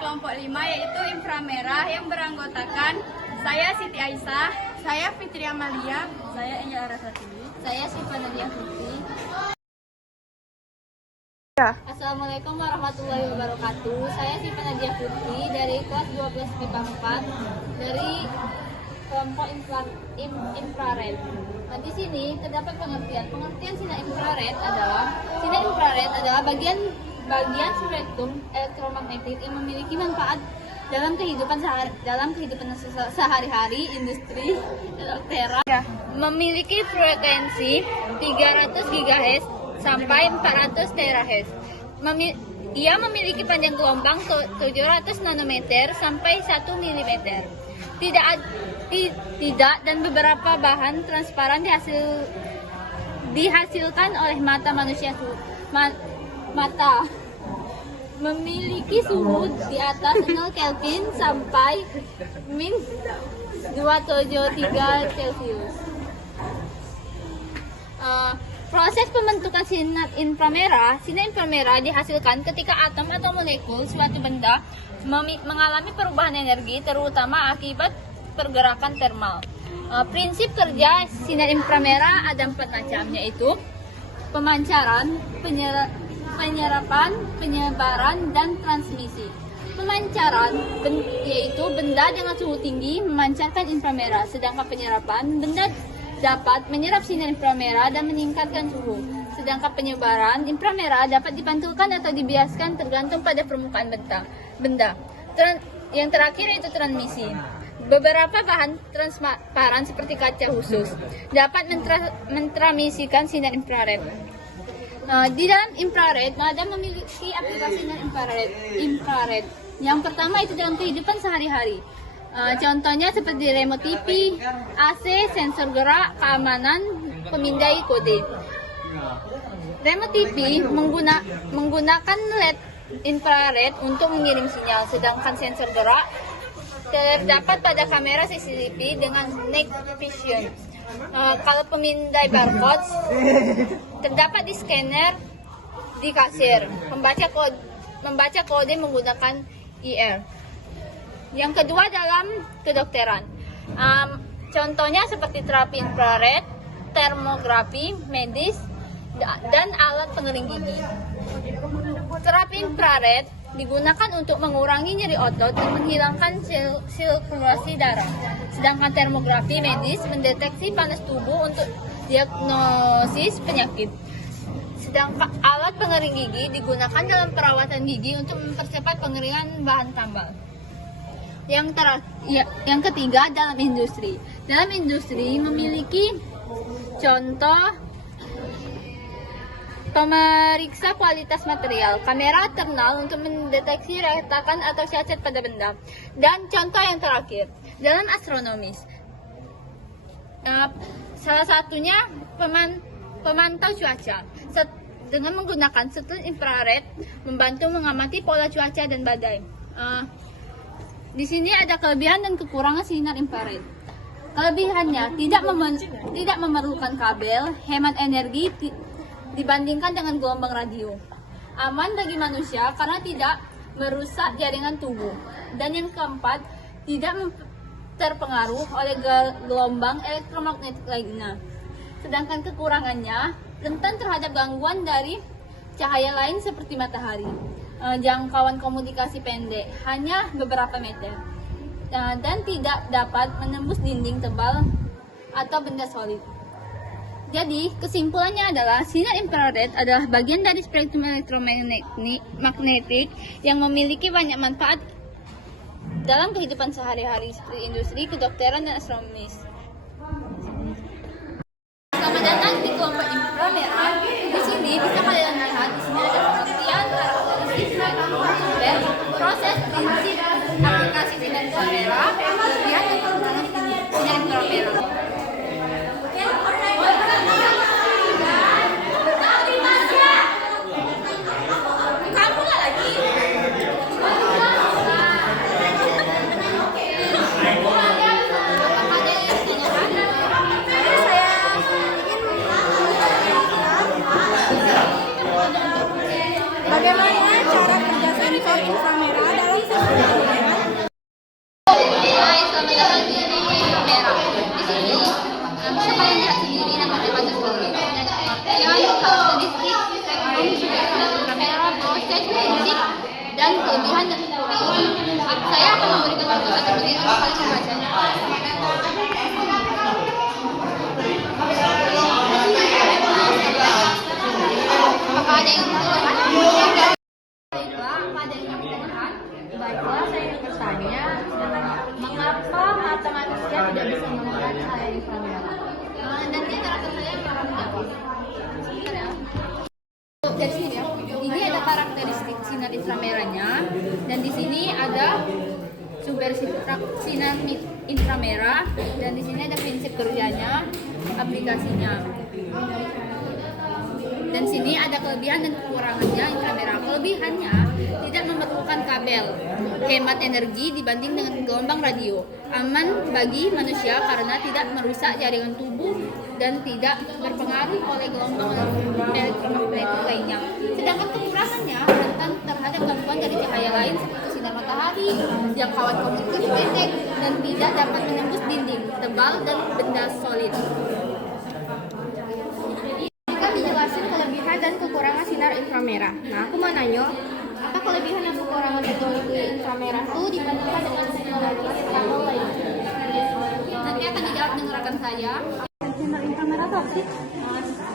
kelompok 5 yaitu inframerah yang beranggotakan saya Siti Aisyah, saya Fitri Amalia, saya Enya Arasatili, saya Syifa Nadia Fitri. Assalamualaikum warahmatullahi wabarakatuh. Saya Syifa Nadia Fitri dari kelas 12 MIPA 4 dari kelompok infrared. Nah, di sini terdapat pengertian sinar infrared adalah bagian spektrum elektromagnetik yang memiliki manfaat dalam kehidupan sehari-hari industri kedokteran. Memiliki frekuensi 300 GHz sampai 400 THz. Ia memiliki panjang gelombang 700 nanometer sampai 1 mm. Tidak dan beberapa bahan transparan dihasilkan oleh mata manusia. Mata memiliki suhu di atas 0 Kelvin sampai min 273 Celcius. Proses pembentukan sinar inframerah dihasilkan ketika atom atau molekul suatu benda mengalami perubahan energi, terutama akibat pergerakan termal. Prinsip kerja sinar inframerah ada 4 macam, yaitu pemancaran, penyerapan, penyebaran, dan transmisi. Pemancaran yaitu benda dengan suhu tinggi memancarkan inframerah, sedangkan penyerapan benda dapat menyerap sinar inframerah dan meningkatkan suhu. Sedangkan penyebaran inframerah dapat dipantulkan atau dibiaskan tergantung pada permukaan benda. Yang terakhir yaitu transmisi. Beberapa bahan transparan seperti kaca khusus dapat mentransmisikan sinar infrared. Di dalam infrared, ada memiliki aplikasi sinar infrared. Yang pertama itu dalam kehidupan sehari-hari. Contohnya seperti remote TV, AC, sensor gerak, keamanan, pemindai kode. Remote TV menggunakan LED infrared untuk mengirim sinyal, sedangkan sensor gerak terdapat pada kamera CCTV dengan night vision. Kalau pemindai barcode terdapat di scanner di kasir, membaca kode menggunakan IR. Yang kedua dalam kedokteran, contohnya seperti terapi infrared, termografi medis, dan alat pengering gigi. Terapi infrared digunakan untuk mengurangi nyeri otot dan menghilangkan sirkulasi darah. Sedangkan termografi medis mendeteksi panas tubuh untuk diagnosis penyakit. Sedangkan alat pengering gigi digunakan dalam perawatan gigi untuk mempercepat pengeringan bahan tambal. Yang ketiga dalam industri. Dalam industri memiliki contoh pemeriksa kualitas material, kamera thermal untuk mendeteksi retakan atau cacat pada benda. Dan contoh yang terakhir, dalam astronomis, salah satunya pemantau cuaca. Dengan menggunakan satelit infrared, membantu mengamati pola cuaca dan badai. Di sini ada kelebihan dan kekurangan sinar infrared. Kelebihannya tidak memerlukan kabel, hemat energi dibandingkan dengan gelombang radio. Aman bagi manusia karena tidak merusak jaringan tubuh. Dan yang keempat, tidak terpengaruh oleh gelombang elektromagnetik lainnya. Sedangkan kekurangannya, rentan terhadap gangguan dari cahaya lain seperti matahari. Jangkauan komunikasi pendek, hanya beberapa meter. Dan tidak dapat menembus dinding tebal atau benda solid. Jadi, kesimpulannya adalah sinar infrared adalah bagian dari spektrum elektromagnetik yang memiliki banyak manfaat dalam kehidupan sehari-hari seperti industri, kedokteran, dan astronomis. Selamat datang di kelompok inframerah. Di sini bisa kalian lihat, di sini ada pengertian karakteristik sumber, proses, prinsip, aplikasi sinar inframerah, kemudian penggunaan sinar inframerah. Bagaimana cara kerja sensor inframerah dalam sistem dan kelebihan dan kekurangan. Saya akan memberikan contoh satu menit untuk kalian membacanya. Apakah ada yang ditanyakan? Baiklah, apa ada yang ditanyakan? Baiklah, saya ingin bertanya, mengapa mata manusia tidak bisa melihat cahaya inframerah? Nanti karakter saya akan menjawab. Jadi sini ya, ini ada karakteristik sinar inframerahnya, dan di sini ada sumber sinar inframerah, dan di sini ada prinsip kerjanya, aplikasinya. Dan sini ada kelebihan dan kekurangannya inframerah. Kelebihannya tidak memerlukan kabel, hemat energi dibanding dengan gelombang radio, aman bagi manusia karena tidak merusak jaringan tubuh dan tidak berpengaruh oleh gelombang elektromagnetik lainnya. Sedangkan kekurangannya rentan terhadap gangguan dari cahaya lain seperti sinar matahari, jangkauan komunikasi pendek, dan tidak dapat menembus dinding tebal dan benda solid. Dijelasin kelebihan dan kekurangan sinar inframerah. Nah, aku mau nanya, apa kelebihan dan kekurangan teknologi inframerah itu dibandingkan dengan teknologi kabel lainnya? Nanti akan dijawab dengan rekan saya. Sinar inframerah itu apa sih?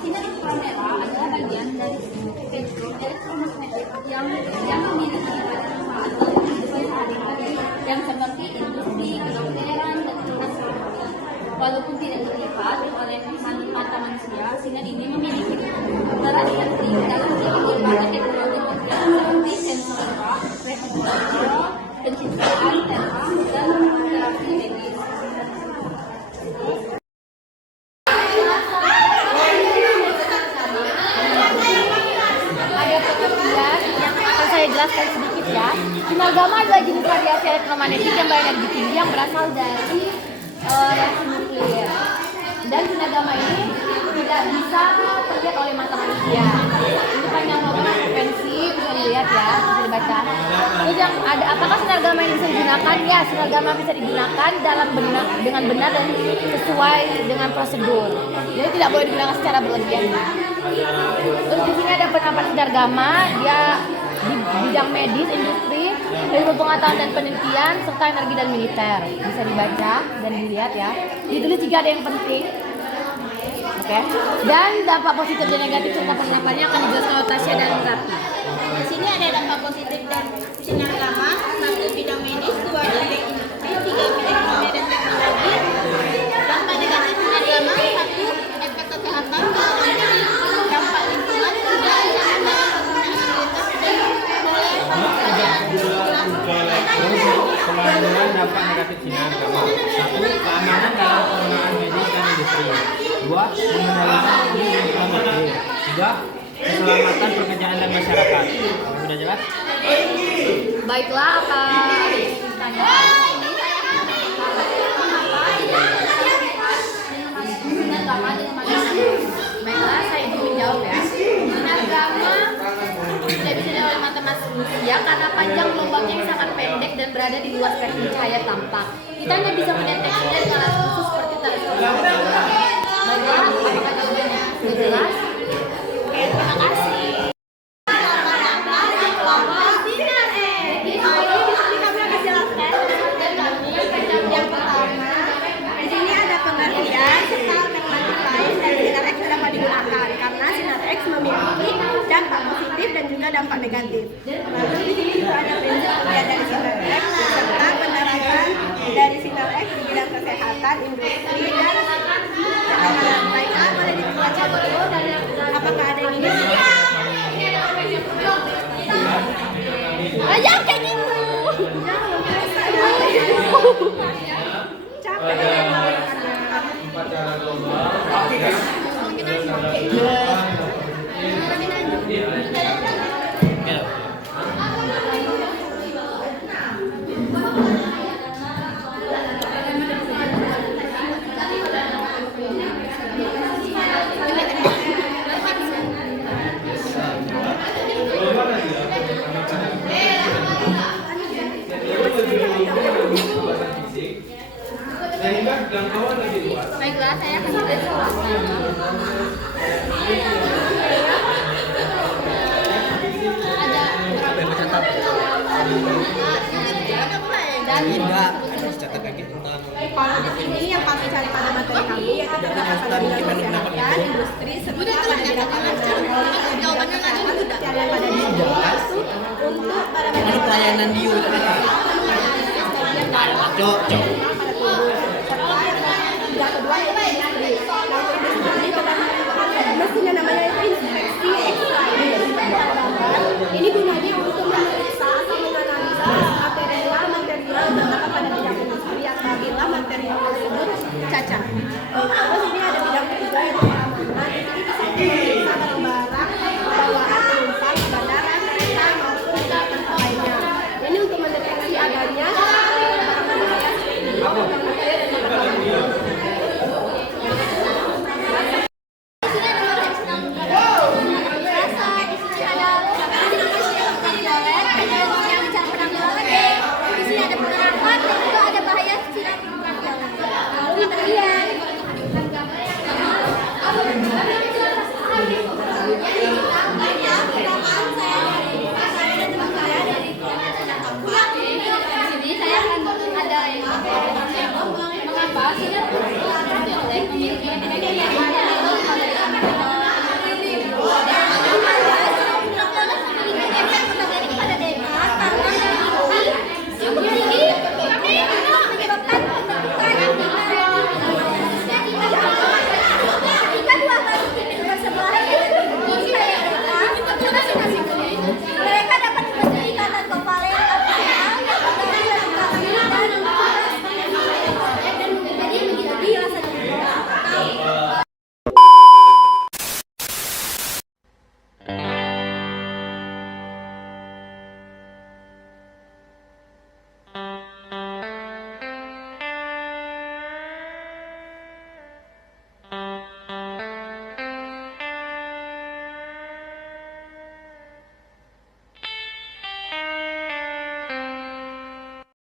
Sinar inframerah adalah bagian dari spektrum elektromagnetik yang memiliki yang seperti industri, kedokteran, dan transportasi. Walaupun tidak dilihat oleh mata manusia, sinar ini memiliki peran penting dalam berbagai teknologi modern seperti sensor infrared, reflektor, pencitraan, terang, dan terapi medis. Ada pengertian yang akan saya jelaskan sedikit ya. Sinar gamma adalah jenis radiasi elektromagnetik yang berenergi tinggi yang berasal dari reaksi nuklir. Dan sinar gamma ini tidak bisa terlihat oleh mata manusia. Ini panjang banget frekuensi, bisa dilihat ya, bisa dibaca. Terus yang ada, apakah sinar gamma ini bisa digunakan? Ya, sinar gamma bisa digunakan dengan benar dan sesuai dengan prosedur. Jadi tidak boleh digunakan secara berlebihan. Terus di sini ada penerapan sinar gamma, dia di bidang medis, industri, ilmu pengetahuan dan penelitian, serta energi dan militer. Bisa dibaca dan dilihat ya. Ditulis jika ada yang penting. Oke. Dan dampak positif dan negatif serta penerapannya akan dijelaskan oleh Tasya dan Rati. Di sini ada dampak positif dan sinar gamma, 1 bidang medis, 2 bidang industri, 3 bidang ekonomi dan teknologi. Dampak negatif sinar gamma, 1 efek kesehatan, dampak lingkungan, 3 ancaman dari penggunaan Penanggulangan dampak negatif sinar gamma. 1. Keamanan dalam penggunaan medis dan industri. 2. Mengendalikan inframerah. 3. Keselamatan pekerjaan dan masyarakat. Sudah jelas? Baiklah, apa ada yang ingin ditanya? Baiklah, saya ingin menjawab ya. Sinar gamma tidak bisa dilihat oleh mata manusia karena panjang gelombangnya yang sangat pendek dan berada di luar spektrum cahaya tampak. Kita hanya bisa mendeteksinya dengan alat khusus seperti teleskop. Baiklah, apakah jawabannya sudah jelas? Oke, terima kasih. Yang pertama, di sini ada pengertian serta teknologi lain dari sinar X dapat digunakan karena sinar X memiliki dampak positif dan juga dampak negatif. Lalu di sini juga ada prinsip kerja dari sinar X serta penerapan dari sinar X di bidang kesehatan, industri, dan keamanan. Baiklah, boleh dibuat contoh. Apakah ada yang ingin? Ayo kayak gitu. Baiklah, saya akan menjelaskan. Tidak, ada dicatat kaki tentang Kalau di sini yang kami cari pada materi kami yaitu tentang pada bidang kesehatan, industri, serta pada bidang kesehatan, kesehatan pada industri itu untuk para mana pelayanan di cocok. yang kedua yaitu industri. Nah, untuk industri ini tentang mesin yang namanya itu inspeksi X-ray. Ini gunanya